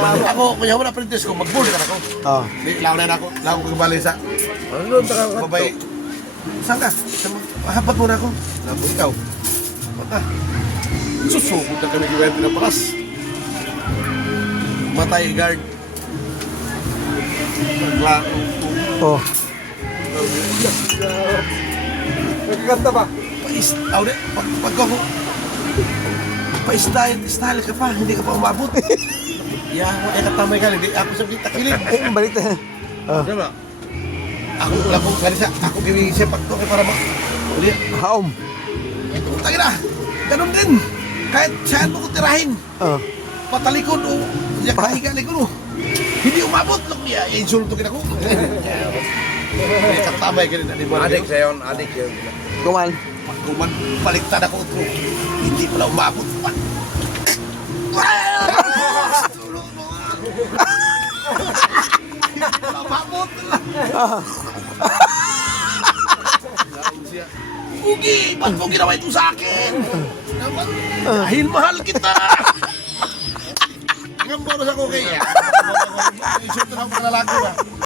Ako, kuya mo na apprentice ko, mag-board ka na ako. Oh. Di, lawan na ako. Lawan ko kabali sa... Ano taka Babay. Saan ka? Hapat mo na ako. Sabi ikaw. Mata. Susugod na kami giwente na paras. Matay guard. Naglaan. Oh. Nagkakanta ba? Aw, di. Pag ako. Pa-style ka pa. Hindi ka pa umabot. Yan, katamay ka. Hindi ako sabi takilin. Balik na. Oh. Diba? Ako lang kung ganisa. Ako gawin siya pagto para mag... Uli. Haom. Tagi na. Ganun din. Kahit saan mo ko tirahin. Oh. Patalikod o kahiga-likod o. Hindi umabot lang niya. Insulto kita ko. Katamay ka rin. Adik sa yun, adik yun. Kuman. Kung man baliktad ako ito, hindi pala umabot pa. Umabot lang. Ugi, ba't mo ginawa ito sa akin? Dahil mahal kita. Ngambaro sa kuki. Isulto na ako lalaki ba?